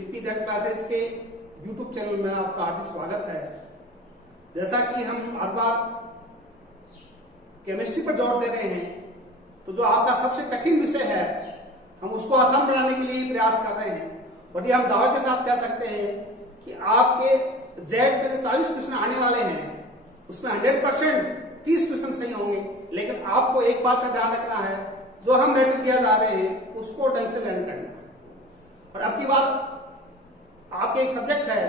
सीपीजेड classes के YouTube channel में आपका हार्दिक स्वागत है। जैसा कि हम हर बार केमिस्ट्री पर जोर दे रहे हैं, तो जो आपका सबसे कठिन विषय है हम उसको आसान बनाने के लिए प्रयास कर रहे हैं। और ये हम दावे के साथ कह सकते हैं कि आपके जेड में जो 40 क्वेश्चन आने वाले हैं उसमें 100% 30 क्वेश्चन सही होंगे। लेकिन आपको एक बात का ध्यान रखना है, जो हम रेटिंग दिया जा रहे हैं उसको ढंग से लर्न करना है। और अब की बात आपके एक सब्जेक्ट है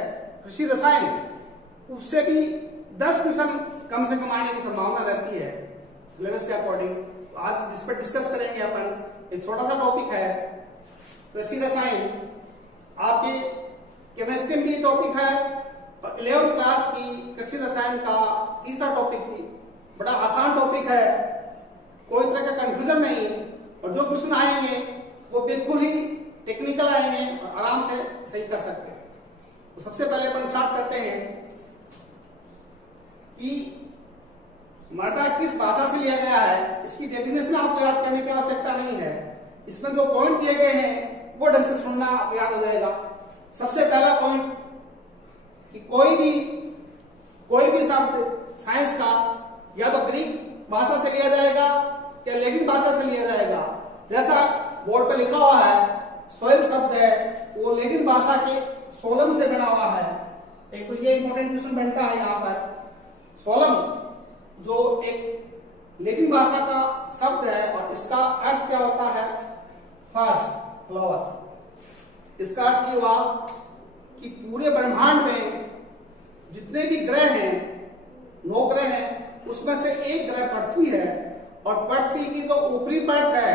कृषि रसायन, उससे भी 10 क्वेश्चन कम से कम आने की संभावना रहती है सिलेबस के अकॉर्डिंग। तो आज जिस पर डिस्कस करेंगे अपन, एक छोटा सा टॉपिक है कृषि रसायन। आपके केमिस्ट्री में भी टॉपिक है और 11th क्लास की कृषि रसायन का तीसरा टॉपिक भी बड़ा आसान टॉपिक है, कोई तरह का कंफ्यूजन नहीं। और जो क्वेश्चन आएंगे वो बिल्कुल ही टेक्निकल आएंगे और आराम से सही कर सकते हैं। तो सबसे पहले अपन स्टार्ट करते हैं कि मृदा किस भाषा से लिया गया है। इसकी डेफिनेशन आपको याद करने की आवश्यकता नहीं है, इसमें जो पॉइंट दिए गए हैं वो ढंग से सुनना आपको याद हो जाएगा। सबसे पहला पॉइंट कि कोई भी शब्द साइंस का या तो ग्रीक भाषा से लिया जाएगा या लैटिन भाषा से लिया जाएगा। जैसा बोर्ड पे लिखा हुआ है, सोइल शब्द है वो लैटिन भाषा के सोलम से बना हुआ है। एक तो ये इंपॉर्टेंट क्वेश्चन बनता है यहाँ पर। सोलम जो एक लैटिन भाषा का शब्द है और इसका अर्थ क्या होता है, फर्श, फ्लावर। इसका अर्थ ये हुआ कि पूरे ब्रह्मांड में जितने भी ग्रह हैं, 9 ग्रह हैं, उसमें से एक ग्रह पृथ्वी है। और पृथ्वी की जो ऊपरी परत है,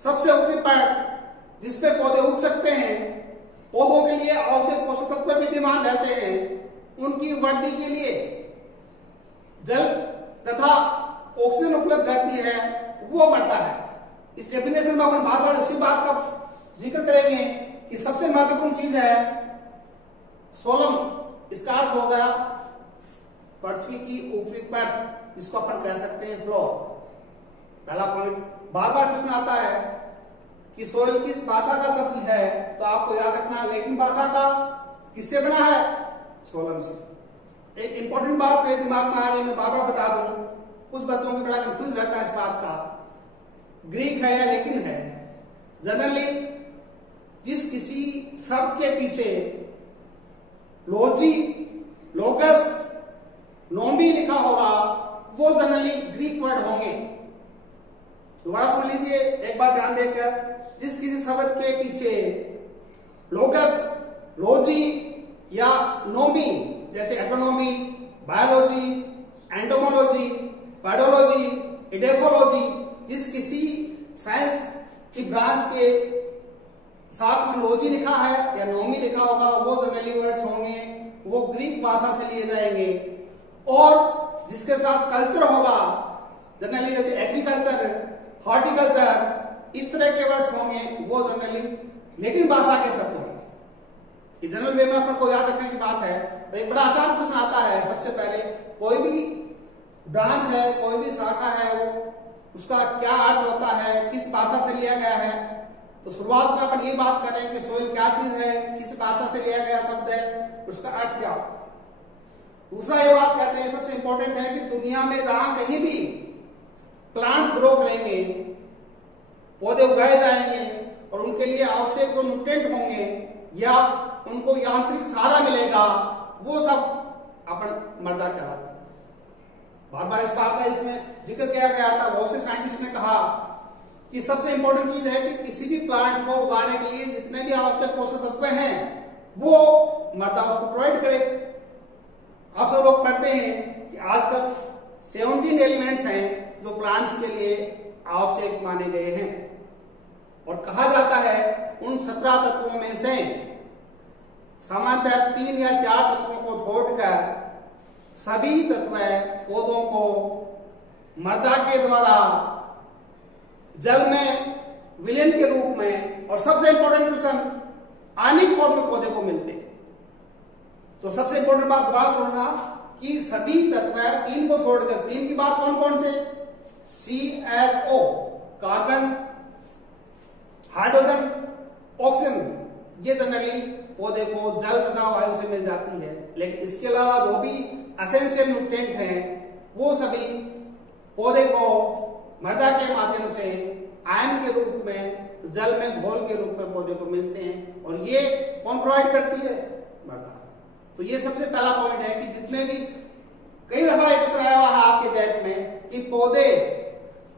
सबसे ऊपरी परत जिसपे पौधे उग सकते हैं, पौधों के लिए आवश्यक पोषक तत्व विद्यमान रहते हैं, उनकी वृद्धि के लिए जल तथा ऑक्सीजन उपलब्ध रहती है, वो बढ़ता है। इस डेफिनेशन में अपन बार बार उसी बात का जिक्र करेंगे कि सबसे महत्वपूर्ण चीज है सोलम। इसका अर्थ हो गया पृथ्वी की ऊपरी परत, जिसको अपन कह सकते हैं फ्लोर। पहला पॉइंट बार बार क्वेश्चन आता है कि सोइल किस भाषा का शब्द है, तो आपको याद रखना लैटिन भाषा का। किससे बना है, सोलम से। एक इंपॉर्टेंट बात मेरे दिमाग में आ रही है, मैं बार बार बता दूं, कुछ बच्चों को बड़ा कंफ्यूज रहता है इस बात का, ग्रीक है या लैटिन है। जनरली जिस किसी शब्द के पीछे लोजी, लोकस, नोमी लिखा होगा वो जनरली ग्रीक वर्ड होंगे। दोबारा सुन लीजिए एक बार ध्यान देकर, जिस किसी शब्द के पीछे लोकस, लोजी या नोमी, जैसे agronomy, biology, entomology, pedology, edaphology, जिस किसी साइंस की ब्रांच के साथ में लोजी लिखा है या नोमी लिखा होगा, वो जनरली वर्ड्स होंगे, वो ग्रीक भाषा से लिए जाएंगे। और जिसके साथ कल्चर होगा, जनरली जैसे एग्रीकल्चर, हॉर्टिकल्चर, इस तरह के वर्ड्स होंगे, वो जनरली लैटिन भाषा के शब्द होंगे। जनरल वे में अपन को याद रखने की बात है। तो एक बड़ा आसान प्रश्न आता है, सबसे पहले कोई भी ब्रांच है, कोई भी शाखा है, वो उसका क्या अर्थ होता है, किस भाषा से लिया गया है। तो शुरुआत में अपन ये बात कर रहे हैं कि सोइल क्या चीज है, किस भाषा से लिया गया शब्द है, उसका अर्थ क्या होता है। दूसरा ये बात कहते हैं, सबसे इंपॉर्टेंट है कि दुनिया में जहां कहीं भी प्लांट्स ग्रो करेंगे, पौधे उगाए जाएंगे और उनके लिए आवश्यक जो न्यूट्रिएंट होंगे या उनको यांत्रिक सहारा मिलेगा, वो सब अपन मृदा कहलाता है। बार बार इस बात का इसमें जिक्र किया गया था। बहुत से साइंटिस्ट ने कहा कि सबसे इंपॉर्टेंट चीज है कि किसी भी प्लांट को उगाने के लिए जितने भी आवश्यक पोषक तत्व हैं वो मृदा उसको प्रोवाइड करे। आप सब लोग पढ़ते हैं कि आजकल 17 एलिमेंट्स हैं जो प्लांट्स के लिए आवश्यक माने गए हैं। और कहा जाता है उन 17 तत्वों में से सामान्यतः 3 या 4 तत्वों को छोड़कर सभी तत्व पौधों को मृदा के द्वारा जल में विलेन के रूप में, और सबसे इंपॉर्टेंट क्वेश्चन, आयनिक फॉर्म में पौधे को मिलते हैं। तो सबसे इंपॉर्टेंट बात दोबारा सुनना कि सभी तत्व 3 को छोड़कर, 3 की बात कौन कौन से, CHO कार्बन, हाइड्रोजन, ऑक्सीजन, ये जनरली पौधे को जल तथा वायु से मिल जाती है, लेकिन इसके अलावा जो भी एसेंशियल न्यूट्रिएंट हैं वो सभी पौधे को मृदा के माध्यम से आयन के रूप में, जल में घोल के रूप में पौधे को मिलते हैं, और ये कौन प्रोवाइड करती है? मृदा। तो ये सबसे पहला पॉइंट है कि जितने भी कई दफा क्वेश्चन आया हुआ है आपके जेट में कि पौधे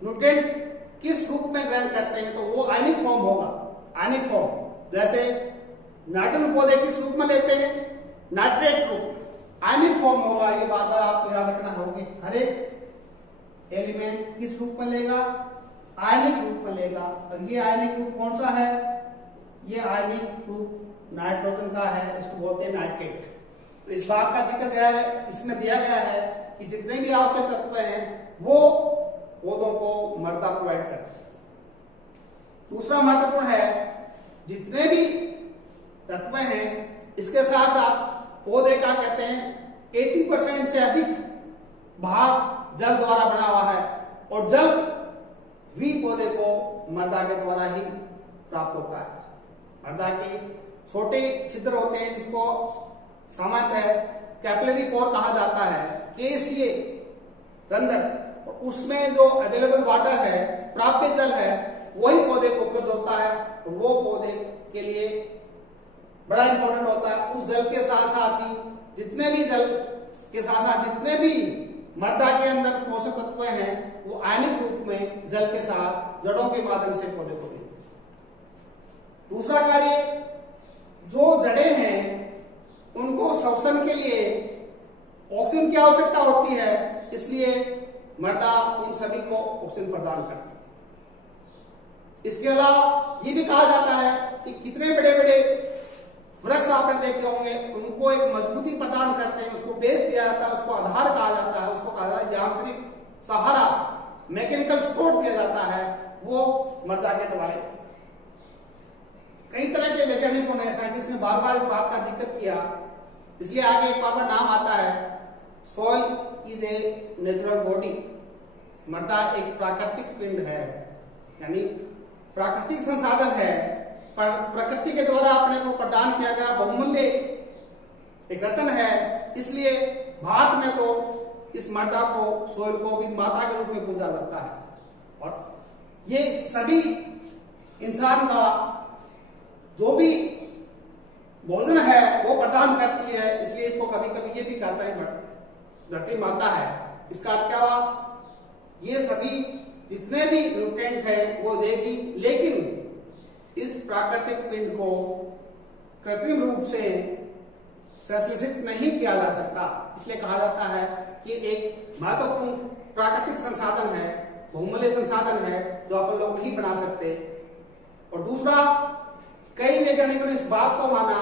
न्यूट्रिएंट किस रूप में ग्रहण करते हैं, तो वो आयनिक फॉर्म होगा। आयनिक फॉर्म जैसे नाइट्रोजन पौधे किस रूप में लेते हैं? नाइट्रेट रूप। आयनिक फॉर्म होगा, ये बार बार आपको याद रखना होगा। हर एक एलिमेंट किस रूप में लेगा? आयनिक रूप में लेगा। और ये आयनिक रूप कौन सा है? ये आयनिक रूप नाइट्रोजन का है, इसको बोलते हैं नाइट्रेट। तो इस बात का जिक्र दिया है, इसमें दिया गया है कि जितने भी आवश्यक तत्व हैं वो पौधों को मृदा प्रोवाइड करती है। दूसरा महत्वपूर्ण है, जितने भी तत्व हैं इसके साथ साथ पौधे का कहते हैं 80% से अधिक भाग जल द्वारा बना हुआ है, और जल भी पौधे को मृदा के द्वारा ही प्राप्त होता है। मृदा के छोटे छिद्र होते हैं जिसको सामान्यतः कैपिलरी पोर कहा जाता है, केसीय रंध्र, और उसमें जो अवेलेबल वाटर है, प्राप्य जल है, वही पौधे को उपलब्ध होता है, तो वो पौधे के लिए बड़ा इंपॉर्टेंट होता है। उस जल के साथ साथ ही जितने भी जल के साथ साथ जितने भी मृदा के अंदर पोषक तत्व हैं वो आयनिक रूप में जल के साथ जड़ों के माध्यम से पौधे को देते हैं। दूसरा कार्य, जो जड़ें हैं उनको श्वसन के लिए ऑक्सीजन की आवश्यकता होती है, इसलिए मृदा उन सभी को ऑक्सीजन प्रदान करती है। इसके अलावा ये भी कहा जाता है कि कितने बड़े बड़े वृक्ष आपने देखे होंगे, उनको एक मजबूती प्रदान करते हैं, उसको बेस दिया जाता है, उसको आधार कहा जाता है, उसको कहा जाता है यांत्रिक सहारा, मैकेनिकल सपोर्ट दिया जाता है, वो मृदा के द्वारा। कई तरह के वैज्ञानिकों ने, साइंटिस्ट ने बार बार इस बात का जिक्र किया, इसलिए आगे एक बार नाम आता है, soil is a natural body. मृदा एक प्राकृतिक पिंड है, यानी प्राकृतिक संसाधन है, पर प्रकृति के द्वारा अपने को प्रदान किया गया बहुमूल्य एक रत्न है। इसलिए भारत में तो इस मृदा को, सोइल को भी माता के रूप में पूजा जाता है, और ये सभी इंसान का जो भी भोजन है वो प्रदान करती है, इसलिए इसको कभी कभी ये भी कहता है धरती माता है। इसका अर्थ क्या हुआ? ये सभी जितने भी न्यूट्रिएंट है वो देगी, लेकिन इस प्राकृतिक पिंड को कृत्रिम रूप से संश्लेषित नहीं किया जा सकता, इसलिए कहा जाता है कि एक महत्वपूर्ण प्राकृतिक संसाधन है, बहुमूल्य संसाधन है, जो अपन लोग नहीं बना सकते। और दूसरा, कई वैज्ञानिकों ने इस बात को माना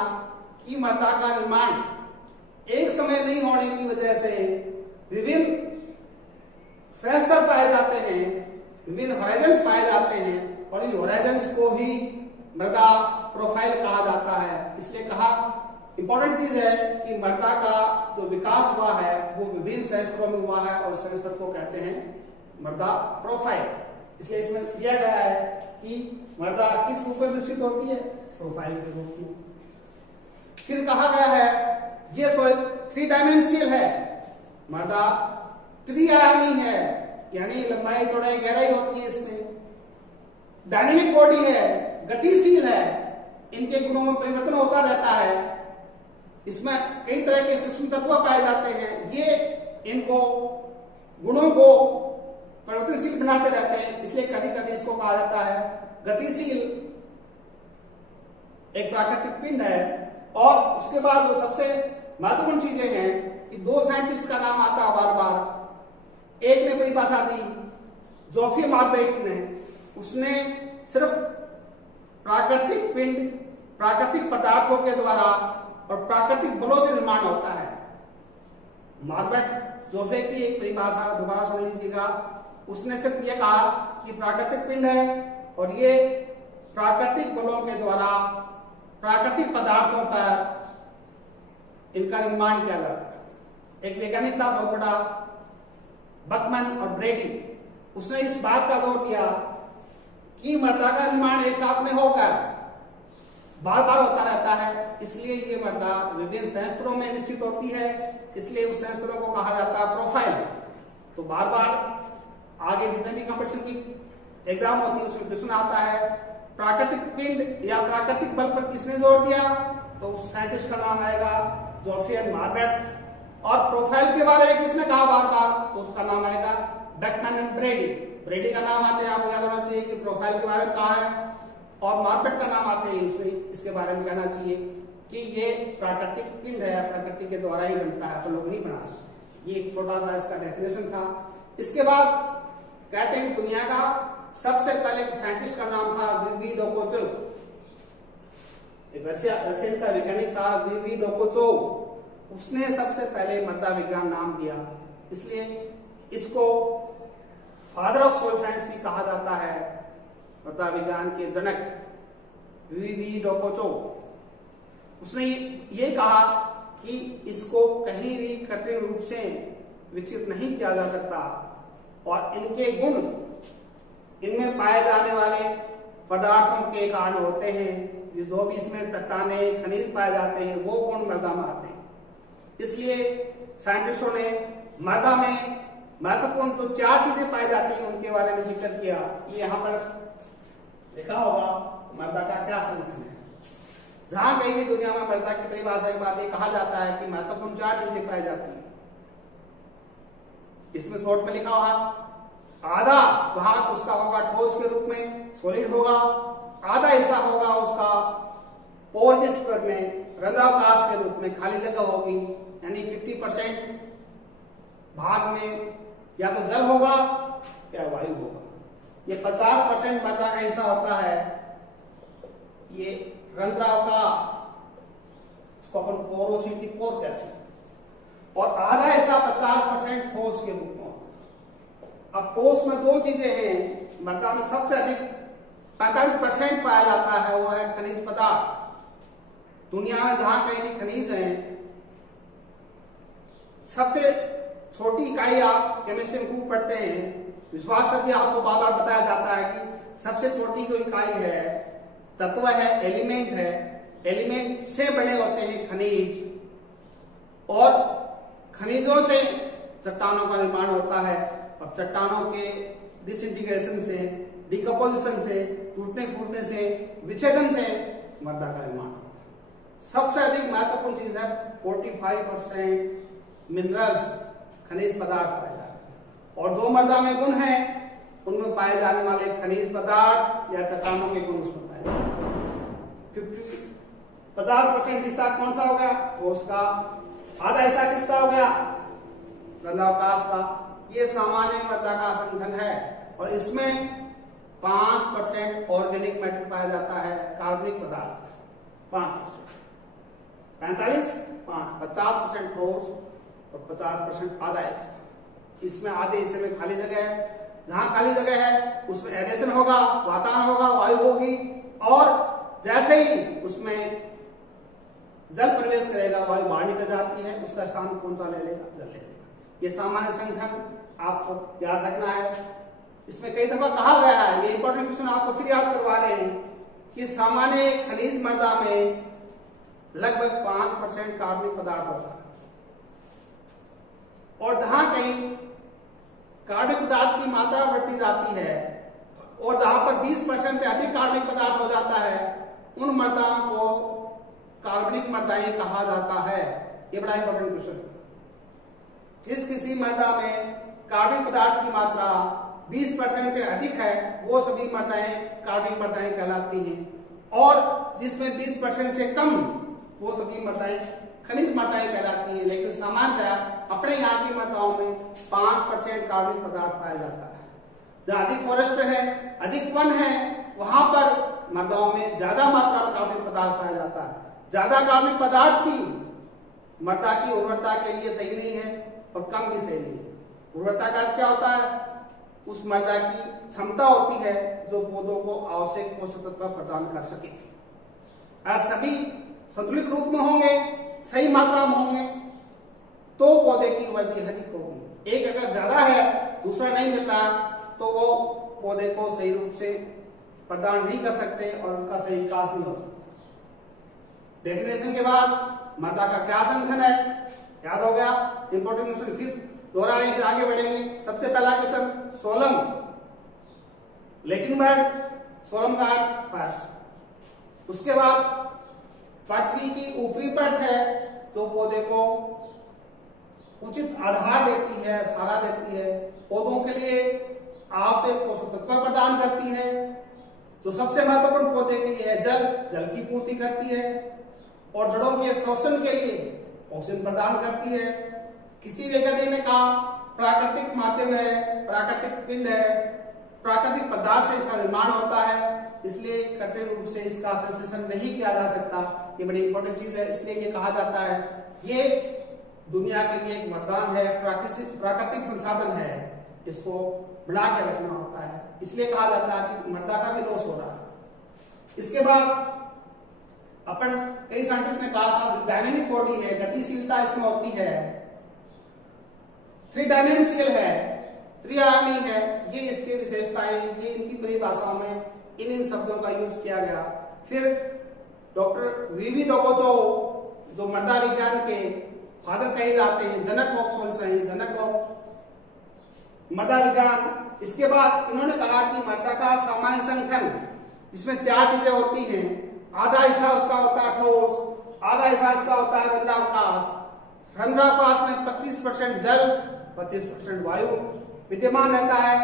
कि मृदा का निर्माण एक समय नहीं होने की वजह से विभिन्न सहस्तर पाए जाते हैं, विभिन्न होराइजन्स पाए जाते हैं, और इन होराइजन्स को ही मृदा प्रोफाइल कहा जाता है। इसलिए कहा इंपॉर्टेंट चीज है कि मृदा का जो विकास हुआ है वो विभिन्न सहस्त्रों में हुआ है, और सहस्त्र को कहते हैं मृदा प्रोफाइल। इसलिए इसमें दिया गया है कि मृदा किस रूप में विकसित होती है? प्रोफाइल के रूप में। फिर कहा गया है ये सॉइल 3 डायमेंशियल है, मृदा त्रिआयामी है, यानी लंबाई, चौड़ाई, गहराई होती है इसमें। डायनेमिक बॉडी है, गतिशील है, इनके गुणों में परिवर्तन होता रहता है, इसमें कई तरह के सूक्ष्म तत्व पाए जाते हैं, ये इनको गुणों को परिवर्तनशील बनाते रहते हैं, इसलिए कभी कभी इसको कहा जाता है गतिशील एक प्राकृतिक पिंड है। और उसके बाद जो सबसे महत्वपूर्ण चीजें हैं कि 2 साइंटिस्ट का नाम आता है बार बार। एक ने परिभाषा दी, जोफी मार्बेट ने, उसने सिर्फ प्राकृतिक पिंड प्राकृतिक पदार्थों के द्वारा और प्राकृतिक बलों से निर्माण होता है। मार्बेट जोफे की एक परिभाषा दोबारा सुन लीजिएगा, उसने सिर्फ ये कहा कि प्राकृतिक पिंड है और ये प्राकृतिक बलों के द्वारा प्राकृतिक पदार्थों पर इनका निर्माण किया जाता है। एक वैज्ञानिक था बहुत बड़ा, बकमैन और ब्रेडी, उसने इस बात का जोर दिया कि मृदा का निर्माण एक साथ में होकर बार बार होता रहता है, इसलिए ये मृदा विभिन्न संयंत्रों में विकसित होती है, इसलिए उस संयंत्रों को कहा जाता है प्रोफाइल। तो बार बार आगे जितने भी कंपटीशन की एग्जाम होती है उसमें क्वेश्चन आता है प्राकृतिक पिंड या प्राकृतिक बल पर किसने जोर दिया, तो उस साइंटिस्ट का नाम आएगा जोफियन मार्बेट। और प्रोफाइल के बारे में किसने कहा बार बार, तो उसका नाम आएगा बेकमैन एंड ब्रेडी। ब्रेडी का नाम आते हैं, आपको याद होना चाहिए कि प्रोफाइल के बारे में कहा है, और मार्बेट का नाम आते हैं उसमें इसके बारे में कहना चाहिए कि ये प्राकृतिक पिंड है, प्रकृति के द्वारा ही बनता है, तो लोग नहीं बना सकते। ये एक छोटा सा इसका डेफिनेशन था। इसके बाद कहते हैं कि दुनिया का सबसे पहले साइंटिस्ट का नाम था वीवी डोकोचोव। एक रशियन का वैज्ञानिक था वीवी डोकोचोव, उसने सबसे पहले मृदा विज्ञान नाम दिया, इसलिए इसको फादर ऑफ सोइल साइंस भी कहा जाता है। मृदा विज्ञान के जनक वीवी डोकोचोव, उसने ये कहा कि इसको कहीं भी कृत्रिम रूप से विकसित नहीं किया जा सकता, और इनके गुण इनमें पाए जाने वाले पदार्थों के कारण होते हैं। जो भी इसमें चट्टाने खनिज पाए जाते हैं वो गुण मृदा में आते हैं। इसलिए साइंटिस्टों ने मृदा में महत्वपूर्ण जो 4 चीजें पाई जाती हैं उनके बारे में जिक्र किया। ये यहाँ पर लिखा होगा मृदा का क्या संगठन है। जहां कहीं भी दुनिया में मृदा की परिभाषा के बाद ये कहा जाता है कि महत्वपूर्ण 4 चीजें पाई जाती हैं। इसमें शॉर्ट में लिखा होगा आधा भाग उसका होगा ठोस के रूप में, सॉलिड होगा, आधा हिस्सा होगा उसका पोरस में रंध्रावकाश के रूप में, खाली जगह होगी, यानी 50% भाग में या तो जल होगा या वायु होगा। ये 50% मृदा का हिस्सा होता है ये रंध्रावकाश, इसको अपन पोरोसिटी पोर कहते हैं, और आधा हिस्सा 50% ठोस के रूप में। अब ठोस में 2 चीजें हैं, मृदा में सबसे अधिक 45% पाया जाता है, वो है खनिज पदार्थ। दुनिया में जहां कहीं भी खनिज हैं, सबसे छोटी इकाई आप केमिस्ट्री में खूब पढ़ते हैं, विश्वास से भी आपको बार बार बताया जाता है कि सबसे छोटी जो इकाई है, तत्व है, एलिमेंट है, एलिमेंट से बने होते हैं खनिज, और खनिजों से चट्टानों का निर्माण होता है, और चट्टानों के डिसइंटीग्रेशन से, डिकम्पोजिशन से, टूटने फूटने से, विच्छेदन से मृदा का निर्माण होता है। सबसे अधिक महत्वपूर्ण चीज है 45% मिनरल्स, खनिज पदार्थ पाए जाते हैं, और जो मृदा में गुण है उनमें पाए जाने वाले खनिज पदार्थ या चट्टानों के गुण उसमें पाए जाते हैं। 50% हिस्सा कौन सा हो गया, वो उसका आधा हिस्सा किसका हो गया, रंध्रावकाश का। ये सामान्य मृदा का संगठन है, और इसमें 5% ऑर्गेनिक मैटर पाया जाता है, कार्बनिक पदार्थ 5%, 50% ठोस और 50% आधा हिस्सा। इसमें आधे हिस्से में खाली जगह है, जहां खाली जगह है उसमें एरेशन होगा, वातावरण होगा, वायु होगी, और जैसे ही उसमें जल प्रवेश करेगा वायु बाहर निकल जाती है, उसका स्थान कौन सा ले लेगा, जल ले लेगा। ये सामान्य संगठन आपको याद रखना है। इसमें कई दफा कहा गया है, ये इंपॉर्टेंट क्वेश्चन आपको फिर याद करवा रहे हैं कि सामान्य खनिज मृदा में लगभग 5% कार्बनिक पदार्थ होता है, और जहां कहीं कार्बनिक पदार्थ की मात्रा बढ़ती जाती है और जहां पर 20% से अधिक कार्बनिक पदार्थ हो जाता है, उन मृदाओं को कार्बनिक मृदाएं कहा जाता है। ये बड़ा इंपॉर्टेंट क्वेश्चन है। जिस किसी मृदा में कार्बनिक पदार्थ की मात्रा 20% से अधिक है, वो सभी मृदाएं कार्बनिक मृदाएं कहलाती हैं, और जिसमें 20% से कम, वो सभी मृदाएं खनिज मृदाएं कहलाती हैं। लेकिन सामान्यतः अपने यहाँ की मृदाओं में 5% कार्बनिक पदार्थ पाया जाता है। जहां अधिक फॉरेस्ट है, अधिक वन है, वहां पर मृदाओं में ज्यादा मात्रा में कार्बनिक पदार्थ पाया जाता है। ज्यादा कार्बनिक पदार्थ भी मृदा की उर्वरता के लिए सही नहीं है, और कम भी सही नहीं है। उर्वरता का अर्थ क्या होता है, उस मृदा की क्षमता होती है जो पौधों को आवश्यक पोषक तत्व प्रदान कर सके। अगर सभी संतुलित रूप में होंगे, सही मात्रा में होंगे, तो पौधे की वृद्धि अधिक होगी। एक अगर ज्यादा है, दूसरा नहीं मिल रहा, तो वो पौधे को सही रूप से प्रदान नहीं कर सकते और उनका सही विकास नहीं हो सकता। डेफिनेशन के बाद मृदा का क्या संगठन है, याद हो गया। इंपॉर्टेंट क्वेश्चन फिर दोहरा रहे हैं, आगे बढ़ेंगे। सबसे पहला क्वेश्चन सोलम, लैटिन वर्ड सोलम का अर्थ फर्स्ट। उसके बाद पृथ्वी की ऊपरी परत है जो पौधे को उचित आधार देती है, सहारा देती है, पौधों के लिए आवश्यक पोषक तत्व प्रदान करती है। जो सबसे महत्वपूर्ण पौधे के लिए है जल की पूर्ति करती है और जड़ों के शोषण के लिए ऑक्सीजन प्रदान करती है। किसी वैज्ञानिक ने कहा प्राकृतिक माध्यम है, प्राकृतिक पिंड है, प्राकृतिक पदार्थ से इसका निर्माण होता है, इसलिए कृत्रिम रूप से इसका संश्लेषण नहीं किया जा सकता। ये बड़ी इंपॉर्टेंट चीज है, इसलिए ये कहा जाता है ये दुनिया के लिए एक वरदान है, प्राकृतिक संसाधन है, इसको बढ़ा के रखना होता है, इसलिए कहा जाता है कि मृदा का भी लॉस हो रहा है। इसके बाद अपन कई साइंटिस्ट ने कहा था डायनेमिक बॉडी है, गतिशीलता इसमें होती है, 3 डायमेंशियल है, त्रिआयामी है, ये इसकी विशेषताएं, ये इनकी परिभाषाओं में इन शब्दों का यूज किया गया। फिर डॉक्टर वीवी डोकोचो जो मृदा विज्ञान के फादर कहे जाते हैं, जनक ऑफ सोल साइंस, जनक ऑफ मृदा विज्ञान। इसके बाद इन्होंने कहा कि मृदा का सामान्य संगठन इसमें 4 चीजें होती हैं। आधा हिस्सा उसका होता है ठोस, आधा हिस्सा इसका होता है रंध्रावकाश। रंध्रावकाश में 25% जल, 25% वायु विद्यमान रहता है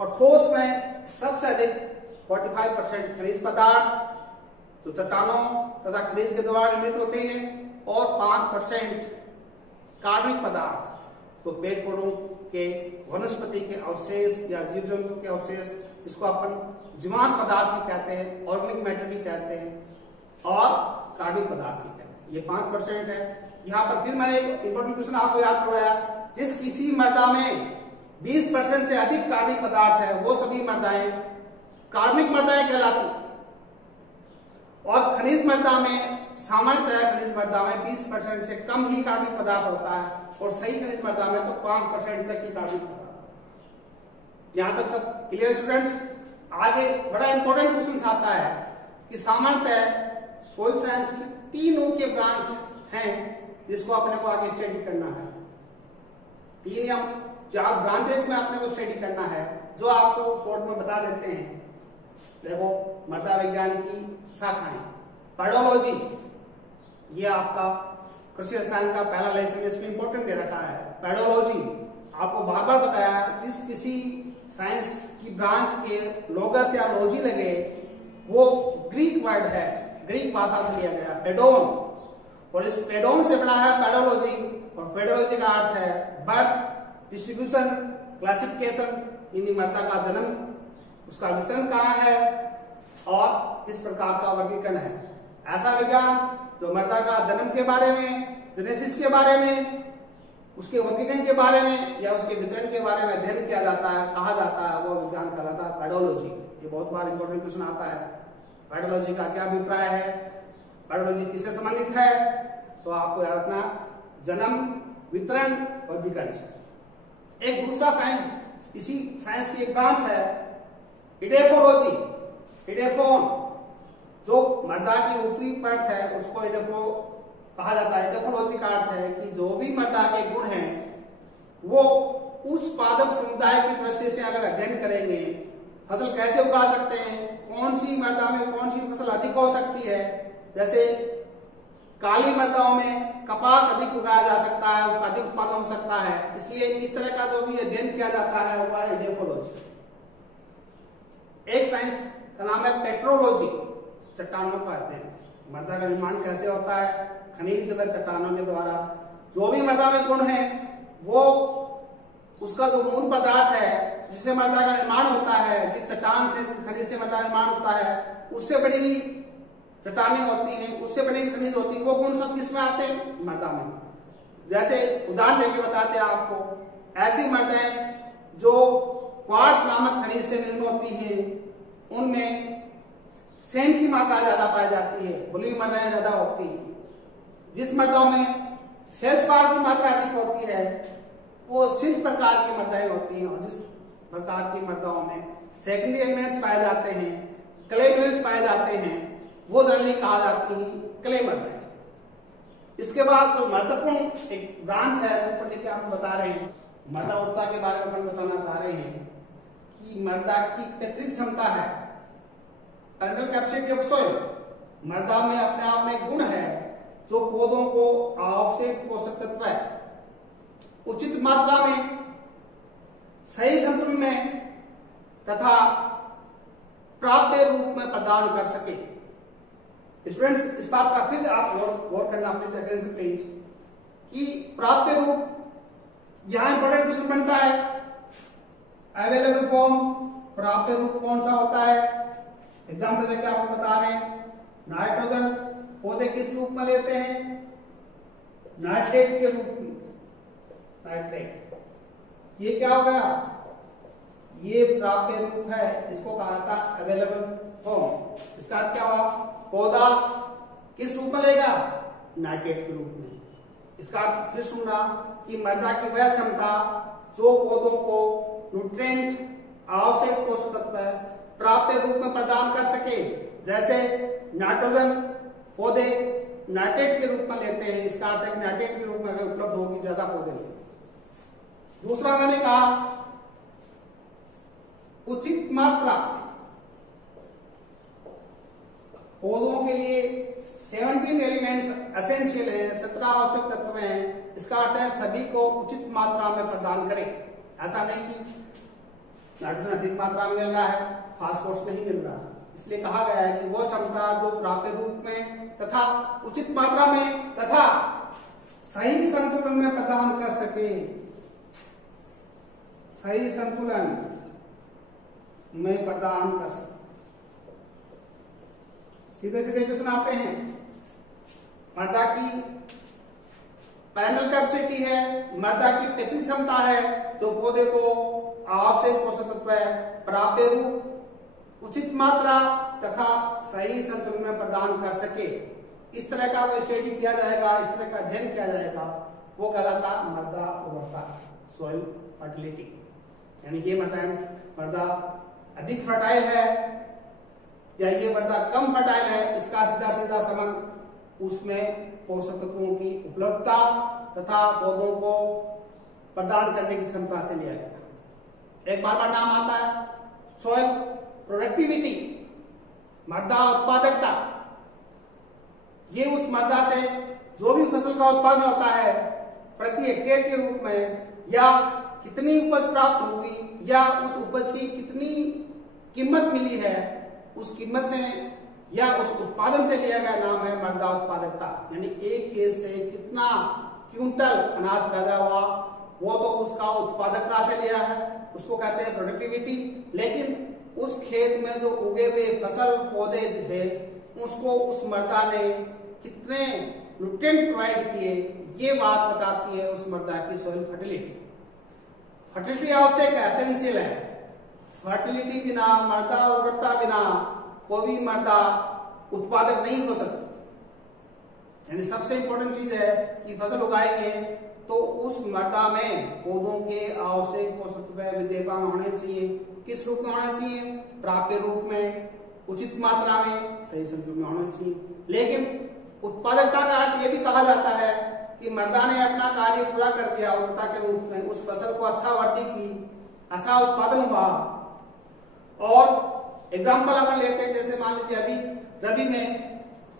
और ठोस में सबसे अधिक 45% खनिज पदार्थ जो चट्टानों तथा खनिज के द्वारा निर्मित होते हैं और 5% कार्बनिक पदार्थ तो पेड़ पौधों के, वनस्पति के अवशेष या जीव जंतु के अवशेष, इसको अपन जीवांश पदार्थ भी कहते हैं, ऑर्गेनिक मैटर भी कहते हैं और कार्बनिक पदार्थ भी कहते हैं। ये 5% है। यहाँ पर फिर मैंने एक इंपॉर्टेंट क्वेश्चन आपको याद करवाया, जिस किसी मृदा में 20% से अधिक कार्बनिक पदार्थ है वो सभी मृदाएं कार्बनिक मृदाएं कहलाती, और खनिज मृदा में सामान्यतः खनिज मृदा में 20% से कम ही कार्बनिक पदार्थ होता है और सही खनिज मृदा में तो 5% तक ही कार्बनिक पदार्थ। यहां तक सब क्लियर स्टूडेंट्स? आगे बड़ा इंपॉर्टेंट क्वेश्चन आता है कि सामान्यतः सोइल साइंस की 3 मुख्य ब्रांच हैं जिसको अपने को आगे स्टडी करना है। 3 या 4 ब्रांचेस में अपने को स्टडी करना है जो आपको फोर्थ में बता देते हैं। देखो मृदा विज्ञान की शाखाएं, पेडोलॉजी, ये आपका कृषि रसायन का पहला लेसन इसमें इंपॉर्टेंट दे रखा है। पेडोलॉजी आपको बार बार बताया, जिस किसी साइंस की ब्रांच के लोगस या लॉजी लगे वो ग्रीक वर्ड है, ग्रीक भाषा से लिया गया पेडोन, और इस पेडोन से बना है पेडोलॉजी। और पेडोलॉजी का अर्थ है बर्थ, डिस्ट्रीब्यूशन, क्लासिफिकेशन, यानी मृदा का जन्म, उसका वितरण कहाँ है और किस प्रकार का वर्गीकरण है। ऐसा विज्ञान जो मृदा का जन्म के बारे में, जेनेसिस के बारे में, उसके वर्गीकरण के बारे में या उसके वितरण के बारे में अध्ययन किया जाता है, कहा जाता है, वो विज्ञान कहलाता है पेडोलॉजी। ये बहुत बार इंपॉर्टेंट क्वेश्चन आता है, पेडोलॉजी का क्या अभिप्राय है, पेडोलॉजी किससे संबंधित है, तो आपको याद रखना जन्म, वितरण, वर्गीकरण से। एक दूसरा साइंस, इसी साइंस की एक ब्रांच है इडेफोलॉजी, इडेफोन, जो मृदा की ऊपरी परत है उसको इडेफो कहा जाता है। इडेफोलॉजी का अर्थ है कि जो भी मृदा के गुण हैं वो उस पादप समुदाय की दृष्टि से अगर अध्ययन करेंगे, फसल कैसे उगा सकते हैं, कौन सी मृदा में कौन सी फसल अधिक हो सकती है, जैसे काली मृदाओं में कपास अधिक उगाया जा सकता है, उसका अधिक उत्पादन हो सकता है, इसलिए इस तरह का जो भी अध्ययन किया जाता है वो है इडेफोलॉजी। एक साइंस का नाम है पेट्रोलॉजी, चट्टानों का अध्ययन, मृदा का निर्माण कैसे होता है, खनिज व चट्टानों के द्वारा जो भी मृदा में गुण है वो उसका जो मूल पदार्थ है जिससे मृदा का निर्माण होता है, जिस चट्टान से, जिस खनिज से मृदा निर्माण होता है, उससे बड़ी हुई चट्टानें होती हैं, उससे बड़ी खनिज होती है, वो गुण सब किसमें आते हैं, मृदा में। जैसे उदाहरण देके बताते हैं आपको, ऐसी मृदाएं जो क्वार्ट्ज नामक खनिज से निर्मित होती हैं उनमें सेंट की मात्रा ज्यादा पाई जाती है, बलुई मृदाएं ज्यादा होती हैं। जिस मृदाओं में फेल्सपार की मात्रा अधिक होती है वो सिल्क प्रकार की मृदाएं होती हैं, और जिस प्रकार की मृदाओं में सेकेंडरी एलिमेंट्स पाए जाते हैं, क्ले एलिमेंट्स पाए जाते हैं, वो जनरली कहा जाती है क्ले मृदाएं। इसके बाद जो महत्वपूर्ण एक ब्रांच है वो पढ़ने के आप बता रहे हैं, मृदा उर्वरता के बारे में अपन बताना चाह रहे हैं कि मृदा की पैतृक क्षमता है, पेरेंटल कैपेसिटी ऑफ सॉइल। मृदा में अपने आप में गुण है जो पौधों को आवश्यक पोषक तत्व उचित मात्रा में, सही संतुलन में तथा प्राप्य रूप में प्रदान कर सके। स्टूडेंट्स, इस बात का फिर आप गौर करना अपने अटेंशन प्लीज कि प्राप्य रूप यहां इंपॉर्टेंट क्वेश्चन बनता है। अवेलेबल फॉर्म, प्राप्य रूप कौन सा होता है? एग्जाम्पल देके आपको बता रहे हैं। नाइट्रोजन पौधे किस रूप में लेते हैं? नाइट्रेट के रूप में। नाइट्रेट ये क्या हो गया? ये प्राप्य रूप है, इसको कहा जाता है अवेलेबल फॉर्म। इसका अर्थ क्या हुआ? पौधा किस रूप में लेगा? नाइट्रेट के रूप में। इसका अर्थ फिर सुनना कि मृदा की वह क्षमता जो पौधों को न्यूट्रिएंट आवश्यक पोषक तत्व प्राप्य रूप में प्रदान कर सके। जैसे नाइट्रोजन पौधे नाइट्रेट के रूप में लेते हैं, इसका अर्थ है कि नाइट्रेट के रूप में अगर उपलब्ध होगी ज्यादा पौधे लेंगे। दूसरा मैंने कहा उचित मात्रा, पौधों के लिए 17 एलिमेंट्स एसेंशियल है, 17 आवश्यक तत्व हैं। इसका अर्थ है सभी को उचित मात्रा में प्रदान करें। ऐसा नहीं कि नाइट्रोजन अधिक मात्रा में मिल रहा है, फास्फोरस नहीं मिल रहा। इसलिए कहा गया है कि वो क्षमता जो प्राप्य रूप में तथा उचित मात्रा में तथा सही संतुलन में प्रदान कर सके। सही संतुलन में प्रदान कर सके। सीधे सीधे क्वेश्चन आते हैं। मृदा की पेरेंटल कैपेसिटी है, मृदा की पैतृक क्षमता है जो पौधे को आवश्यक पोषक तत्व प्राप्य रूप, उचित मात्रा तथा सही संतुलन में प्रदान कर सके। इस तरह का वो स्टडी किया जाएगा, इस तरह का अध्ययन किया जाएगा, वो कहलाता मृदा उर्वरता, सॉइल फर्टिलिटी। यानी ये मृदा अधिक फर्टाइल है या ये मृदा कम फर्टाइल है, इसका सीधा सीधा संबंध उसमें पोषक तत्वों की उपलब्धता तथा पौधों को प्रदान करने की क्षमता से लिया गया। एक बार नाम आता है सॉइल प्रोडक्टिविटी, मृदा उत्पादकता। ये उस मृदा से जो भी फसल का उत्पादन होता है प्रति हेक्टेयर के रूप में, या कितनी उपज प्राप्त हुई या उस उपज की कितनी कीमत मिली है, उस कीमत से या उस उत्पादन से लिया गया नाम है मृदा उत्पादकता। यानी एक खेत से कितना क्विंटल अनाज पैदा हुआ वो तो उसका उत्पादकता से लिया है, उसको कहते हैं प्रोडक्टिविटी। लेकिन उस खेत में जो उगे हुए फसल पौधे थे उसको उस मृदा ने कितने न्यूट्रिएंट प्रोवाइड किए, ये बात बताती है उस मृदा की सॉइल फर्टिलिटी। फर्टिलिटी आवश्यक है, एसेंशियल है। फर्टिलिटी बिना, मृदा उर्वरता बिना कोई भी मृदा उत्पादक नहीं हो सकती। यानी सबसे इंपॉर्टेंट चीज है कि फसल उगाएंगे तो उस मृदा में पौधों के आवश्यक पोषक तत्व विद्यमान होने चाहिए। किस रूप में होना चाहिए? प्राप्य रूप में, उचित मात्रा में, सही संतुलन में होना चाहिए। लेकिन उत्पादकता का अर्थ यह भी कहा जाता है कि मृदा ने अपना कार्य पूरा कर दिया उर्वरता के रूप में, उस फसल को अच्छा वृद्धि की, अच्छा उत्पादन हुआ। और एग्जाम्पल अपन लेते हैं, जैसे मान लीजिए अभी रबी में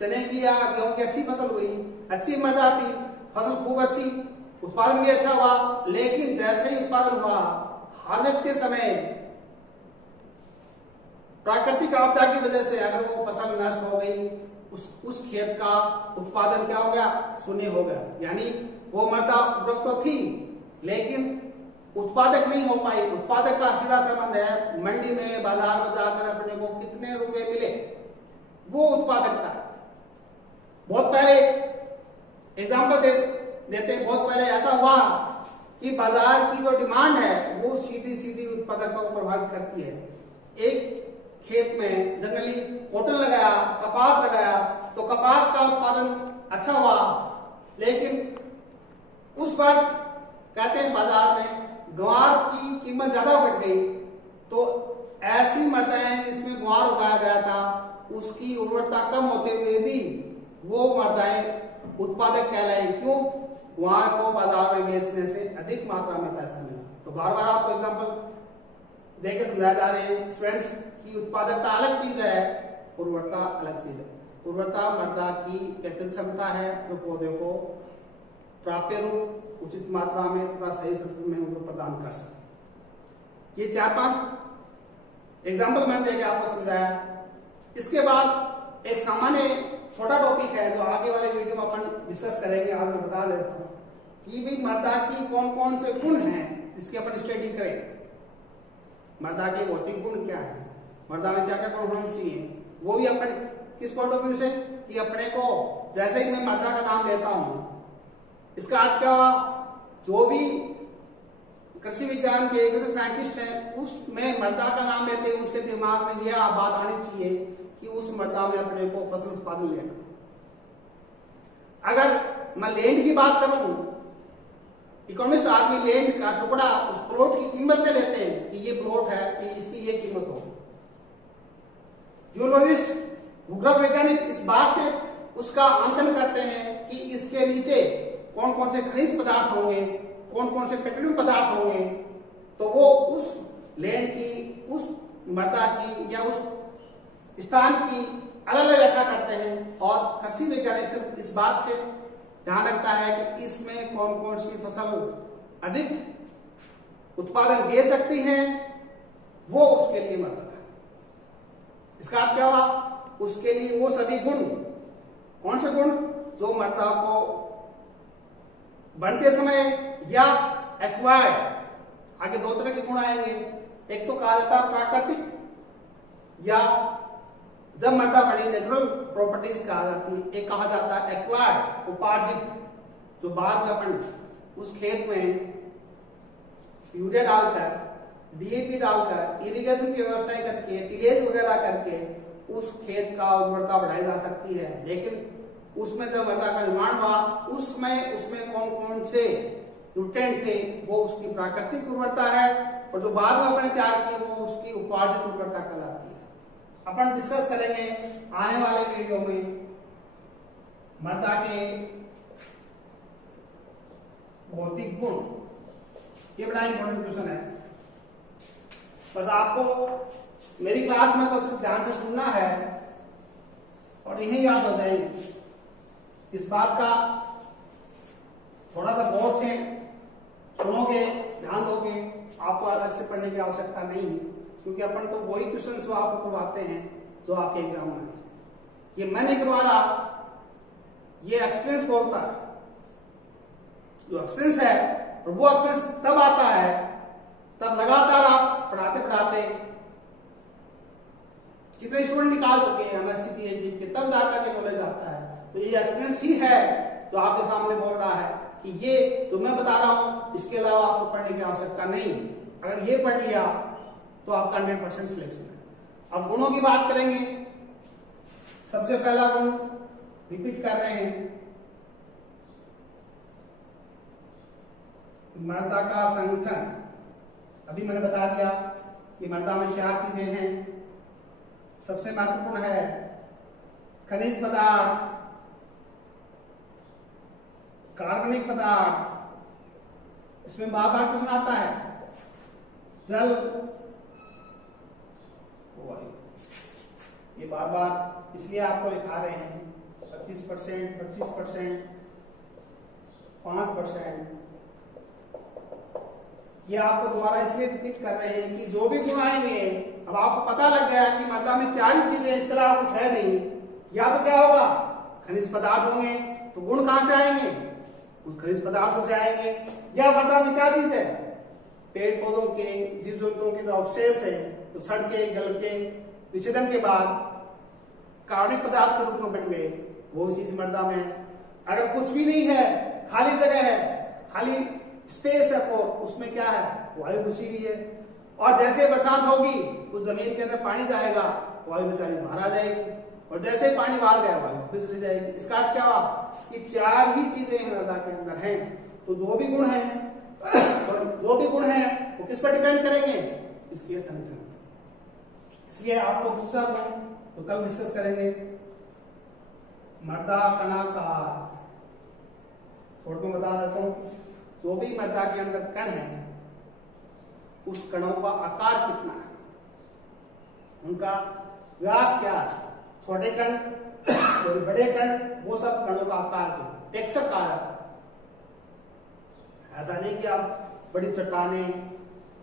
चने की या गेहूं की अच्छी फसल हुई, अच्छी मृदा थी, फसल खूब अच्छी, उत्पादन भी अच्छा हुआ। लेकिन जैसे ही उत्पादन हुआ हार्वेस्ट के समय प्राकृतिक आपदा की वजह से अगर वो फसल नष्ट हो गई, उस खेत का उत्पादन क्या हो गया? शून्य हो गया। यानी वो मृदा उपलब्ध तो थी लेकिन उत्पादक नहीं हो पाई। उत्पादक का सीधा संबंध है मंडी में, बाजार में जाकर अपने को कितने रुपए मिले, वो उत्पादकता। बहुत पहले एग्जाम्पल देते हैं, बहुत पहले ऐसा हुआ कि बाजार की जो डिमांड है वो सीधी उत्पादकता को प्रभावित करती है। एक खेत में जनरली कॉटन लगाया, कपास लगाया, तो कपास का उत्पादन अच्छा हुआ, लेकिन उस वर्ष कहते हैं बाजार में ग्वार की कीमत ज्यादा बढ़ गई। तो ऐसी मृदाएं जिसमें ग्वार उगाया गया था उसकी उर्वरता कम होते हुए भी वो मर्दाएं उत्पादक कहलाए। क्यों? वहां को बाजार में बेचने से अधिक मात्रा में पैसा मिला। तो बार बार आपको एग्जांपल देके समझाया जा रहे हैं स्टूडेंट्स की उत्पादकता अलग चीज है, उर्वरता अलग चीज है। उर्वरता मृदा की कैपिटल क्षमता है जो पौधे को प्राप्य रूप उचित मात्रा में तथा सही समय में उनको प्रदान कर सके। ये 4-5 एग्जाम्पल मैंने देके आपको समझाया। इसके बाद एक सामान्य छोटा टॉपिक है जो आगे वाले वीडियो में अपन डिस्कस करेंगे। आज मैं बता देता हूँ कि भाई मृदा की कौन कौन से गुण हैं, इसकी अपन स्टडी करें। मृदा के भौतिक गुण क्या है, मृदा में क्या क्या गुण होने चाहिए, वो भी अपन किस पॉइंट ऑफ व्यू से कि अपने को जैसे ही मैं मृदा का नाम लेता हूं, इसका अर्थ क्या हुआ, जो भी कृषि विज्ञान के एक साइंटिस्ट हैं उसमें मृदा का नाम लेते हैं उसके दिमाग में यह बात आनी चाहिए कि उस मृदा में अपने को फसल उत्पादन लेना। अगर मैं लैंड की बात करूं, इकोनॉमिस्ट आदमी लैंड का टुकड़ा उस प्लॉट की कीमत से लेते हैं कि ये प्लॉट है कि इसकी ये कीमत हो। जियोलॉजिस्ट भूगर्भ वैज्ञानिक इस बात से उसका आंकलन करते हैं कि इसके नीचे कौन कौन से खनिज पदार्थ होंगे, कौन कौन से पेट्रोलियम पदार्थ होंगे। तो वो उस लैंड की, उस मृदा की या उस स्थान की अलग अलग व्याख्या करते हैं। और कृषि वैज्ञानिक सिर्फ इस बात से ध्यान रखता है कि इसमें कौन कौन सी फसल अधिक उत्पादन दे सकती है, वो उसके लिए मृदा है। इसका अर्थ क्या हुआ, उसके लिए वो सभी गुण, कौन से गुण जो मृदा को बनते समय या एक्वायर्ड, आगे 2 तरह के गुण आएंगे। एक तो कहा जाता है प्राकृतिक, या जब मृदा बड़ी नेचुरल प्रॉपर्टीज कहा जाती है। एक कहा जाता है एक्वायर्ड, उपार्जित, जो बाद में अपन उस खेत में यूरिया डालकर, डीएपी डालकर, इरिगेशन की व्यवस्था करके, टिलेज वगैरह करके उस खेत का उर्वरता बढ़ाई जा सकती है। लेकिन उसमें जब मृदा का निर्माण हुआ उसमें कौन कौन से न्यूट्रिएंट थे, वो उसकी प्राकृतिक उर्वरता है, और जो बाद में अपने तैयार की वो उसकी उपार्जित उर्वरता कहलाती है। अपन डिस्कस करेंगे आने वाले वीडियो में मृदा के भौतिक गुण। ये बड़ा इंपॉर्टेंट क्वेश्चन है। बस आपको मेरी क्लास में तो सिर्फ ध्यान से सुनना है और यही याद हो जाएंगे। इस बात का थोड़ा सा गौर से सुनोगे, ध्यान दोगे, आपको अलग से पढ़ने की आवश्यकता नहीं है, क्योंकि अपन तो वही क्वेश्चन जो आपको करवाते हैं जो आपके एग्जाम में। ये मैं नहीं करवा रहा, ये एक्सपीरियंस बोलता है। जो एक्सपीरियंस है, और वो एक्सपीरियंस तब आता है तब लगातार आप पढ़ाते पढ़ाते कितने स्टूडेंट निकाल चुके हैं एमएससी पीएचडी के, तब जाकर के नॉलेज आता है। तो ये एक्सपीरियंस ही है जो आपके सामने बोल रहा है कि ये जो मैं बता रहा हूं इसके अलावा आपको पढ़ने की आवश्यकता नहीं। अगर ये पढ़ लिया तो आपका 100% सिलेक्शन है। अब गुणों की बात करेंगे। सबसे पहला गुण रिपीट कर रहे हैं, मृदा का संगठन। अभी मैंने बता दिया कि मृदा में 4 चीजें हैं। सबसे महत्वपूर्ण है खनिज पदार्थ, कार्बनिक पदार्थ, इसमें बार बार प्रश्न आता है, जल, वायु। ये बार बार इसलिए आपको लिखा रहे हैं 25%, 25%, 5%। ये आपको दोबारा इसलिए रिपीट कर रहे हैं कि जो भी गुण आएंगे, अब आपको पता लग गया कि मृदा में 4 चीजें, इसके अलावा कुछ है नहीं। या तो क्या होगा, खनिज पदार्थ होंगे, तो गुण कहां से आएंगे, उस खनिज पदार्थों से आएंगे। या मृदा में क्या चीज है, पेड़ पौधों के, जीव जंतुओं के जो अवशेष है, तो सड़ के, गल के, विच्छेदन के बाद कार्बनिक पदार्थ के रूप में बन गए, वो चीज मृदा में है। अगर कुछ भी नहीं है, खाली जगह है, खाली स्पेस है, और उसमें क्या है, वायु घुसी हुई है। और जैसे बरसात होगी उस जमीन के अंदर पानी जाएगा, वायु बेचारी बाहर आ जाएगी, और जैसे पानी बाहर गया वायु वापस चली जाएगी। इसका अर्थ क्या हुआ कि 4 ही चीजें मृदा के अंदर हैं। तो जो भी गुण है वो किस पर डिपेंड करेंगे, इसके संगठन। इसलिए आपको दूसरा गुण तो कल डिस्कस करेंगे मृदा कणाकार। शॉर्ट में बता देता हूं, जो भी मृदा के अंदर कण है उस कणों का आकार कितना है, उनका व्यास क्या है, छोटे कण बड़े कण, वो सब कणों का आकार के टेक्सचर कहा जाता है। ऐसा नहीं कि आप बड़ी चट्टाने,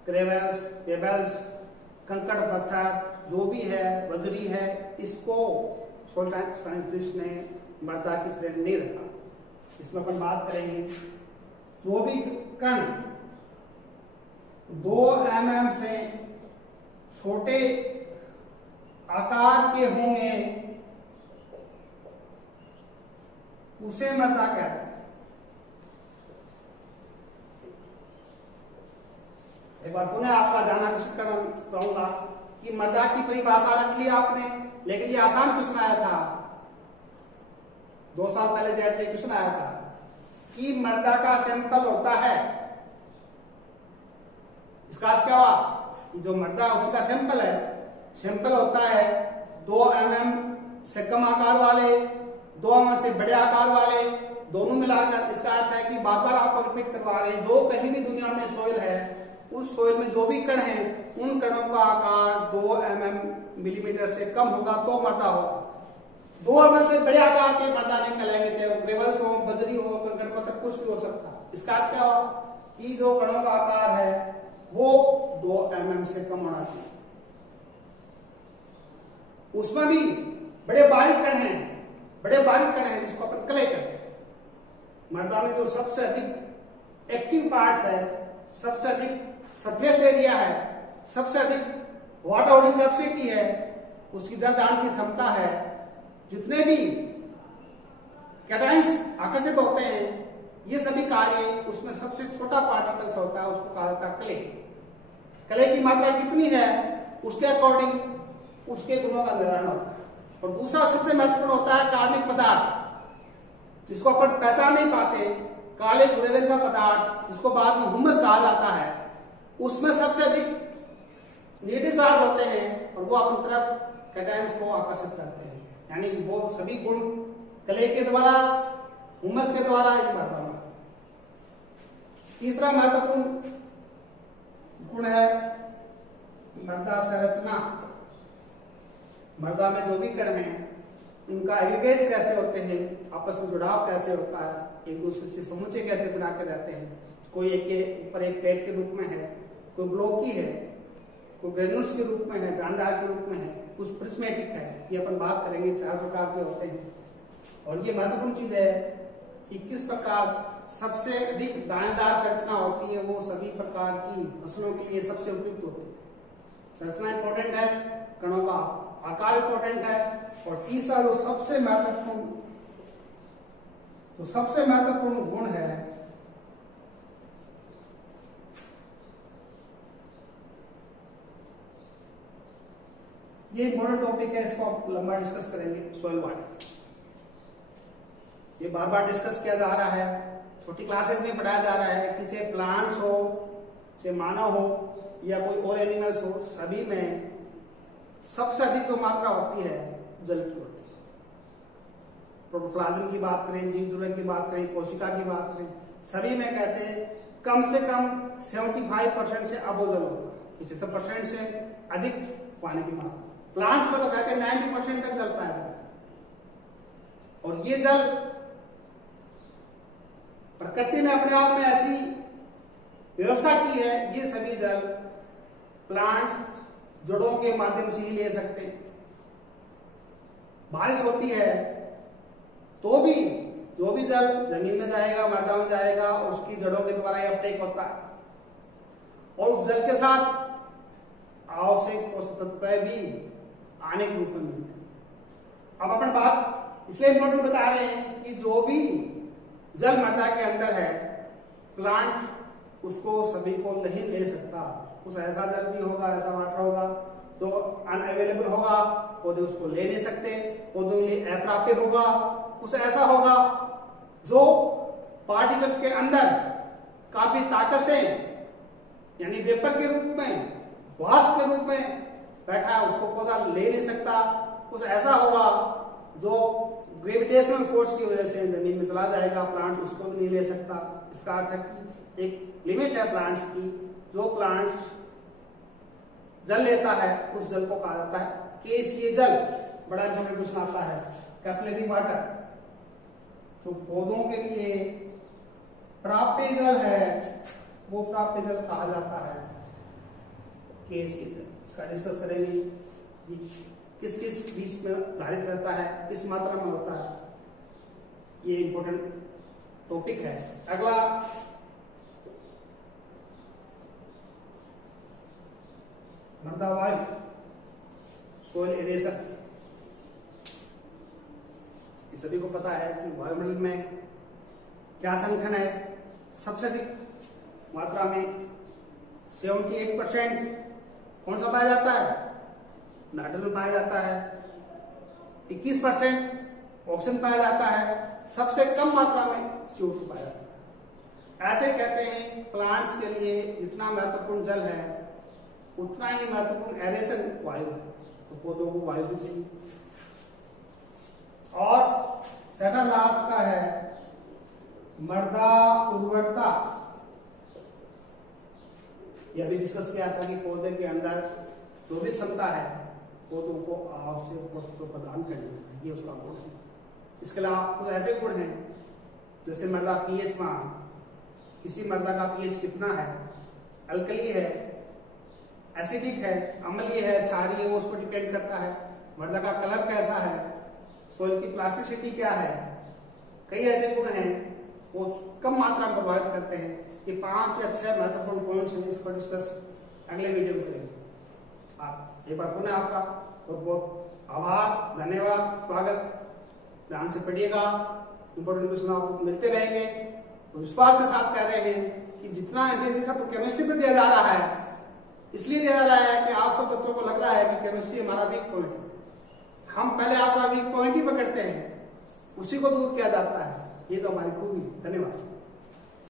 क्रेवल्स, पेबल्स, कंकड़ पत्थर जो भी है, बजरी है, इसको साइंटिस्ट ने मृदा की श्रेणी नहीं रखा। इसमें अपन बात करेंगे जो भी कण 2 mm से छोटे आकार के होंगे उसे मृदा कहते हैं। एक बार पुनः आपका ध्यान आकर्षित करना चाहूंगा कि मृदा की परिभाषा रख ली आपने, लेकिन ये आसान क्वेश्चन आया था 2 साल पहले जेट में क्वेश्चन आया था कि मृदा का सैंपल होता है। इसका अर्थ क्या हुआ कि जो मृदा उसका सैंपल है, सैंपल होता है 2 mm से कम आकार वाले, 2 mm से बड़े आकार वाले, दोनों मिलाकर। इसका अर्थ है कि बार बार आपको रिपीट करवा रहे हैं, जो कहीं भी दुनिया में सोइल है, उस सोइल में जो भी कण है, उन कणों का आकार 2 mm मिलीमीटर से कम होगा तो मृदा होगा। 2 mm से बड़े आकार के मृदा नहीं कहलाएंगे, चाहे वो ग्रेवल्स हो, बजरी हो, कंकड़ पत्थर, कुछ भी हो सकता है। इसका अर्थ क्या हुआ कि जो कणों का आकार है वो 2 mm से कम होना चाहिए। उसमें भी बड़े बारीक कण हैं, जिसको अपन क्ले कहते हैं। मृदा में जो सबसे अधिक एक्टिव पार्ट्स है, सबसे अधिक सरफेस एरिया है, सबसे अधिक वाटर होल्डिंग कैपेसिटी है, उसकी जल धारण की क्षमता है, जितने भी कैटायंस आकर्षित होते हैं, ये सभी कार्य उसमें सबसे छोटा पार्टिकल्स होता है, उसको कहा जाता है क्ले। क्ले की मात्रा कितनी है उसके अकॉर्डिंग उसके गुणों का निर्धारण होता है। और दूसरा सबसे महत्वपूर्ण होता है कार्बनिक पदार्थ, जिसको अपन पहचान नहीं पाते, काले भूरे रंग का पदार्थ जिसको बाद में हुमस कहा जाता है, उसमें सबसे अधिक नेगेटिव चार्ज होते हैं और वो अपनी तरफ कैटायंस को आकर्षित करते हैं। यानी वो सभी गुण क्ले के द्वारा, हुमस के द्वारा एक मृदा में। तीसरा महत्वपूर्ण गुण है मृदा संरचना। मृदा में जो भी कण हैं उनका एग्रीगेट्स कैसे होते हैं, आपस में जुड़ाव कैसे होता है, एक दूसरे से समुच्चय कैसे बना के रहते हैं। कोई एक के ऊपर एक पेट के रूप में है, कोई ब्लॉकी है, कोई ग्रेन्यूल्स के रूप में है, दानेदार के रूप में है, कुछ प्रिज्मेटिक है। ये अपन बात करेंगे, 4 प्रकार के होते हैं। और ये महत्वपूर्ण चीज है कि किस प्रकार सबसे अधिक दानेदार संरचना होती है, वो सभी प्रकार की फसलों के लिए सबसे उपयुक्त होती है। संरचना इंपॉर्टेंट है, कणों का आकार इंपॉर्टेंट है। और तीसरा जो सबसे महत्वपूर्ण गुण है ये इंपॉर्टेंट टॉपिक है, इसको आप लंबा डिस्कस करेंगे, सॉइल बॉडी। ये बार बार डिस्कस किया जा रहा है, छोटी क्लासेस में पढ़ाया जा रहा है कि चाहे प्लांट्स हो, चाहे मानव हो या कोई और एनिमल्स हो, सभी में सबसे अधिक जो मात्रा होती है जल की होती है। प्रोटोप्लाज्म की बात करें, जीव ध्रुव की बात करें, कोशिका की बात करें, सभी में कहते हैं कम से कम 75% से अबो जल होगा, 75% से अधिक पानी की मात्रा। प्लांट्स में तो कहते हैं 90% तक जल पाया जाता है। और ये जल प्रकृति ने अपने आप में ऐसी व्यवस्था की है, ये सभी जल प्लांट जड़ों के माध्यम से ही ले सकते हैं। बारिश होती है तो भी जो भी जल जमीन में जाएगा, मृदा में जाएगा, उसकी जड़ों के द्वारा ही अपटेक होता है। और उस जल के साथ आवश्यक पोषक तत्व भी आने के रूप में मिलते हैं। अब अपन बात इसलिए इंपॉर्टेंट बता रहे हैं कि जो भी जल मृदा के अंदर है, प्लांट उसको सभी को नहीं ले सकता। कुछ ऐसा जल भी होगा, ऐसा वाटर होगा जो अनअवेलेबल होगा, पौधे उसको ले नहीं सकते, पौधों के लिए अप्राप्य होगा। कुछ ऐसा होगा जो पार्टिकल्स के अंदर काफी ताकत से, यानी वेपर के रूप में, वाष्प के रूप में बैठा है, उसको पौधा ले नहीं सकता। कुछ ऐसा होगा जो ग्रेविटेशनल फोर्स की वजह से जमीन में चला जाएगा, प्लांट उसको भी नहीं ले सकता। इसका अर्थ है कि एक लिमिट है प्लांट्स की, जो प्लांट जल लेता है उस जल को कहा जाता है केशिकीय जल। बड़ा इंपॉर्टेंट क्वेश्चन आता है, कैपिलरी वाटर। तो पौधों के लिए प्राप्य जल है, वो प्राप्य जल कहा जाता है केशिकीय जल। इसका डिस्कस करेंगे किस किस बीच में धारित रहता है, किस मात्रा में होता है, ये इंपॉर्टेंट टॉपिक है। अगला मृदा वायु, सोइल एरेशन। ये सभी को पता है कि वायुमंडल में क्या संख्यन है, सबसे अधिक मात्रा में 78% कौन सा पाया जाता है, नाइट्रोजन पाया जाता है। 21% ऑक्सीजन पाया जाता है। सबसे कम मात्रा में CO2 पाया जाता है। ऐसे कहते हैं प्लांट्स के लिए जितना महत्वपूर्ण जल है उतना ही महत्वपूर्ण एरेशन वायु है, तो पौधों को वायु भी चाहिए। और सेकंड लास्ट का है मृदा उर्वरता। यह भी डिस्कस किया था कि पौधे के अंदर जो भी क्षमता है पौधों को आवश्यक वस्तु प्रदान करनी है, ये उसका गुण है। इसके अलावा कुछ ऐसे गुण हैं जैसे मृदा पीएच मान, किसी मृदा का पीएच कितना है, अल्कली है, एसिडिक है, अम्लीय है, क्षारीय है, वो उस पर डिपेंड करता है। मृदा का कलर कैसा है, सोइल की प्लास्टिसिटी क्या है, कई ऐसे गुण हैं वो कम मात्रा में प्रभावित करते हैं। ये 5 या 6 महत्वपूर्ण पॉइंट्स हैं, इस पर डिस्कस अगले वीडियो में करेंगे। आप एक बार पुनः आपका बहुत बहुत आभार, धन्यवाद, स्वागत। ध्यान से पढ़िएगा, इंपोर्टेंट क्वेश्चन आपको मिलते रहेंगे। तो विश्वास के साथ कह रहे हैं कि जितना एमपीएससी आपको केमिस्ट्री पे दिया जा रहा है, इसलिए दिया जा रहा है कि आप सब बच्चों को लग रहा है कि केमिस्ट्री हमारा वीक पॉइंट है। हम पहले आपका वीक पॉइंट ही पकड़ते हैं, उसी को दूर किया जाता है। ये तो हमारी खूबी। धन्यवाद।